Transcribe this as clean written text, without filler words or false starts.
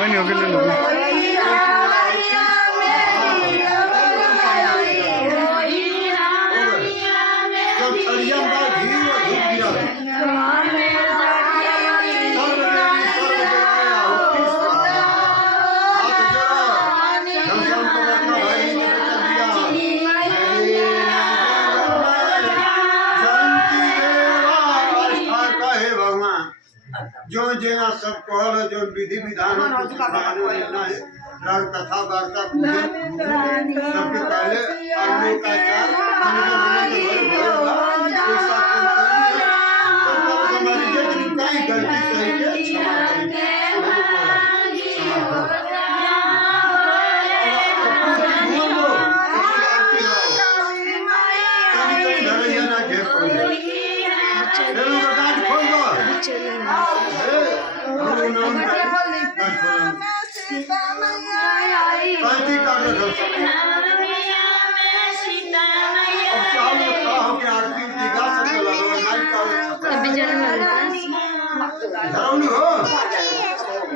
कोई नहीं होगी ले लो जो जेना सब कहल जो विधि विधान राग कथा वार्ता सबके पहले आलू का चार हमारी जितनी कई गलती सही के क्षमा करें